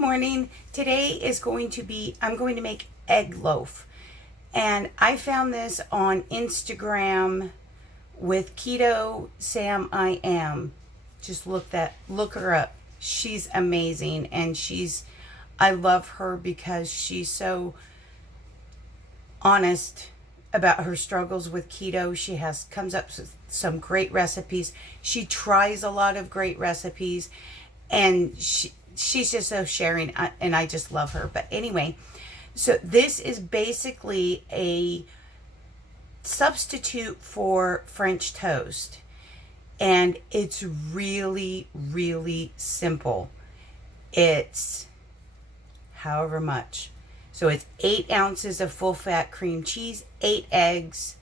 Morning. Today is going to be, I'm going to make egg loaf. And I found this on Instagram with Keto Sam I Am. Just look her up. She's amazing, and I love her because she's so honest about her struggles with keto. She comes up with some great recipes. She tries a lot of great recipes, and she's just so sharing, and I just love her. But anyway, so this is basically a substitute for French toast, and it's really, really simple. It's however much. So it's 8 ounces of full fat cream cheese, 8 eggs,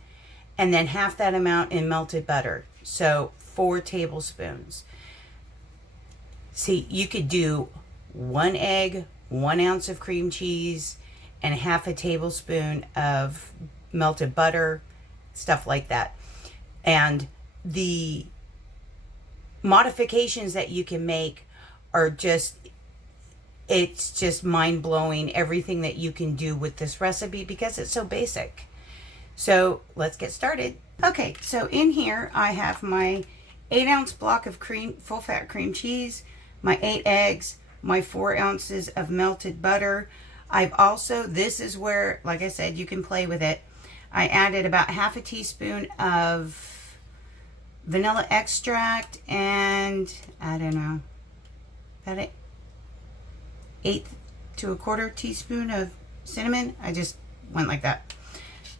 and then half that amount in melted butter. So 4 tablespoons. See, you could do 1 egg, 1 ounce of cream cheese, and half a tablespoon of melted butter, stuff like that. And the modifications that you can make are it's just mind-blowing, everything that you can do with this recipe because it's so basic. So let's get started. Okay, so in here I have my 8-ounce block of full fat cream cheese, my 8 eggs, my 4 ounces of melted butter. This is where, like I said, you can play with it. I added about half a teaspoon of vanilla extract and, I don't know, about an 1/8 to 1/4 teaspoon of cinnamon. I just went like that.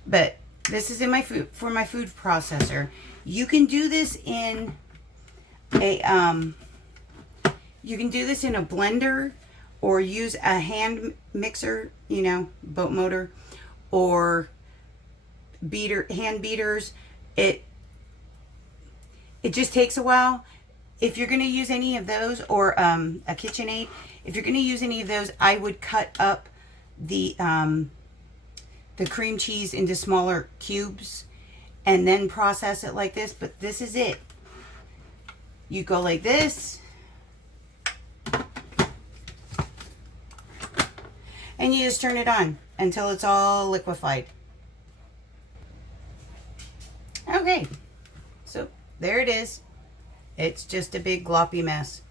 But this is in my food processor. You can do this in a blender, or use a hand mixer, boat motor, or hand beaters. It just takes a while. If you're going to use any of those, or a KitchenAid, if you're going to use any of those, I would cut up the cream cheese into smaller cubes and then process it like this. But this is it. You go like this, and you just turn it on until it's all liquefied. Okay, so there it is. It's just a big gloppy mess.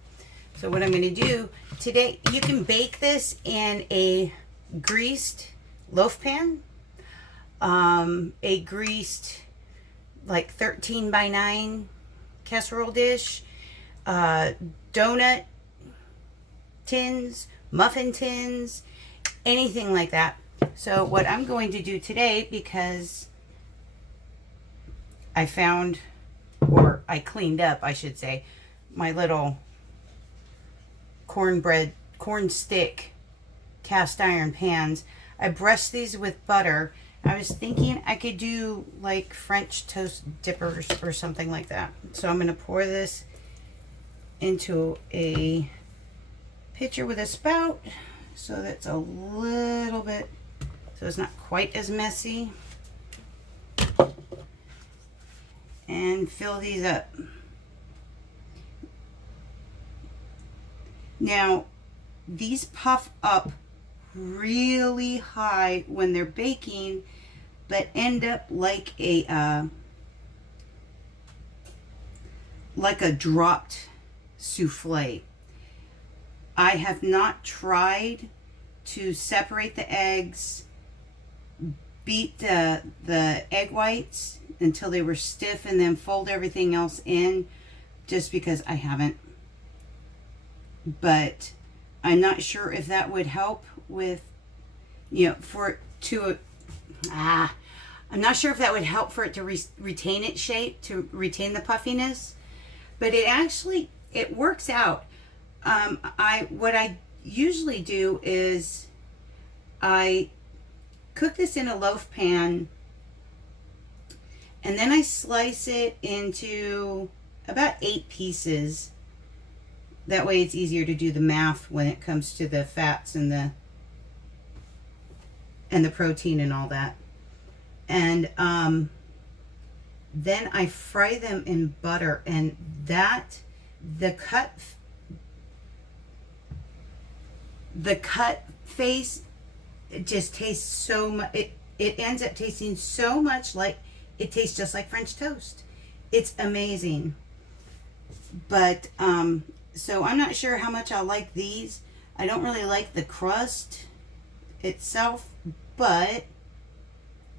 So what I'm going to do today, you can bake this in a greased loaf pan, a greased like 13 by 9 casserole dish, donut tins, muffin tins, anything like that. So what I'm going to do today, because I found, or I cleaned up, I should say, my little corn stick cast iron pans. I brushed these with butter. I was thinking I could do like French toast dippers or something like that. So I'm going to pour this into a pitcher with a spout, so that's a little bit, so it's not quite as messy. And fill these up. Now, these puff up really high when they're baking, but end up like a dropped souffle. I have not tried to separate the eggs, beat the egg whites until they were stiff, and then fold everything else in, just because I haven't. But I'm not sure if that would help with, I'm not sure if that would help for it to retain its shape, to retain the puffiness, but it works out. What I usually do is I cook this in a loaf pan, and then I slice it into about 8 pieces. That way it's easier to do the math when it comes to the fats and the protein and all that. And then I fry them in butter, and the cut The cut face, it just tastes so much. It ends up tasting so much like, it tastes just like French toast. It's amazing. But so I'm not sure how much I'll like these. I don't really like the crust itself, but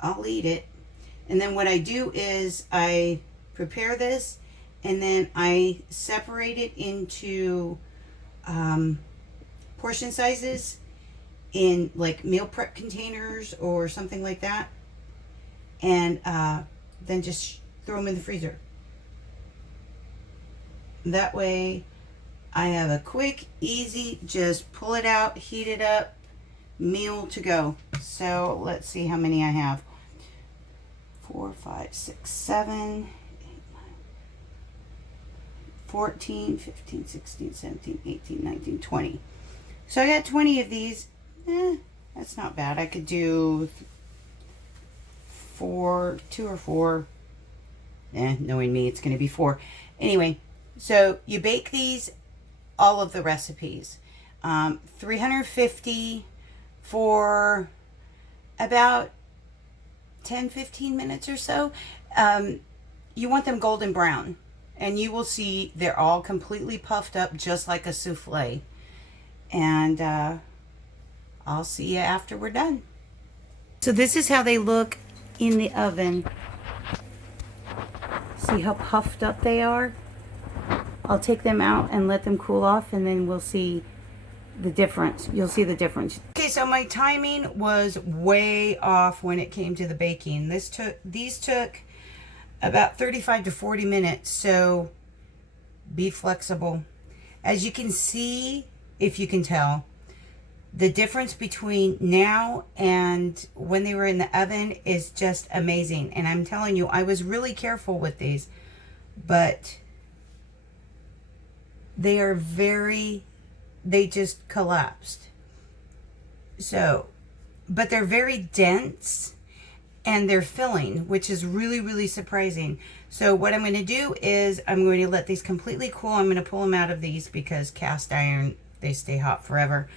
I'll eat it. And then what I do is I prepare this, and then I separate it into portion sizes in like meal prep containers or something like that, and then just throw them in the freezer. That way I have a quick, easy, just pull it out, heat it up, meal to go. So let's see how many I have. 4, 5, 6, 7, 8, 9, 14, 15, 16, 17, 18, 19, 20. So I got 20 of these. That's not bad. I could do 2 or 4. Knowing me, it's going to be 4. Anyway, so you bake these, all of the recipes. 350 for about 10-15 minutes or so. You want them golden brown, and you will see they're all completely puffed up just like a souffle. And I'll see you after we're done. So this is how they look in the oven. See how puffed up they are? I'll take them out and let them cool off, and then we'll see the difference. You'll see the difference. Okay, so my timing was way off when it came to the baking. These took about 35 to 40 minutes, so be flexible. As you can see, if you can tell, the difference between now and when they were in the oven is just amazing. And I'm telling you, I was really careful with these, but they just collapsed. So, but they're very dense and they're filling, which is really, really surprising. So what I'm going to do is I'm going to let these completely cool. I'm going to pull them out of these because cast iron, they stay hot forever.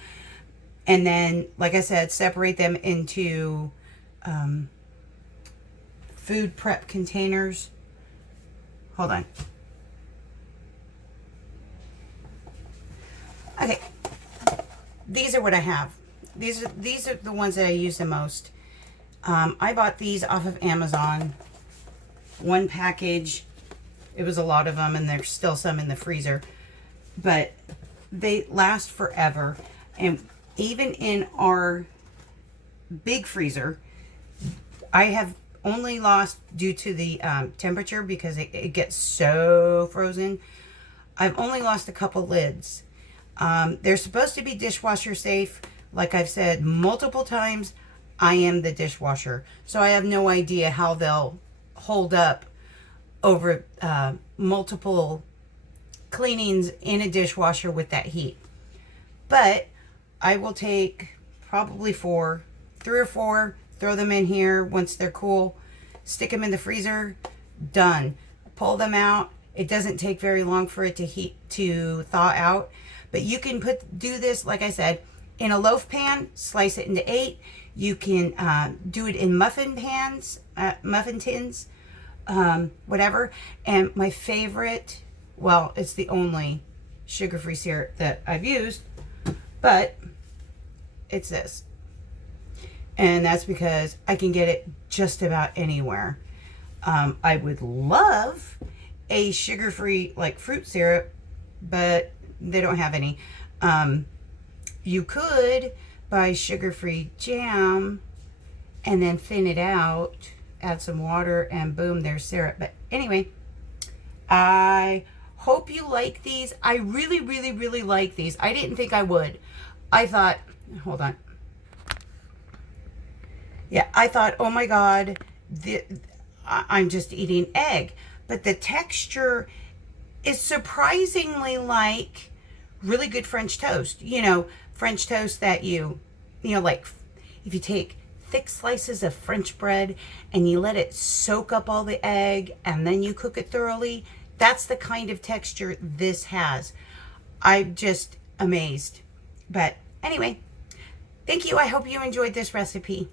And then, like I said, separate them into food prep containers. Hold on. Okay, these are what I have. These are the ones that I use the most. I bought these off of Amazon. One package. It was a lot of them, and there's still some in the freezer. But they last forever. And even in our big freezer, I have only lost due to the temperature, because it gets so frozen. I've only lost a couple lids. They're supposed to be dishwasher safe. Like I've said multiple times, I am the dishwasher, so I have no idea how they'll hold up over multiple cleanings in a dishwasher with that heat. But I will take probably 3 or 4, throw them in here once they're cool, stick them in the freezer, done. Pull them out. It doesn't take very long for it to thaw out. But you can do this, like I said, in a loaf pan, slice it into 8. You can do it in muffin pans, muffin tins, whatever. And my favorite, well, it's the only sugar-free syrup that I've used, but it's this. And that's because I can get it just about anywhere. I would love a sugar-free, like, fruit syrup, but they don't have any. You could buy sugar-free jam and then thin it out, add some water, and boom, there's syrup. But anyway, I hope you like these. I really, really, really like these. I didn't think I would. I thought, hold on. Yeah, I thought, oh my God, I'm just eating egg. But the texture is surprisingly like really good French toast. You know, French toast that like if you take thick slices of French bread and you let it soak up all the egg and then you cook it thoroughly, that's the kind of texture this has. I'm just amazed. But Anyway, thank you. I hope you enjoyed this recipe.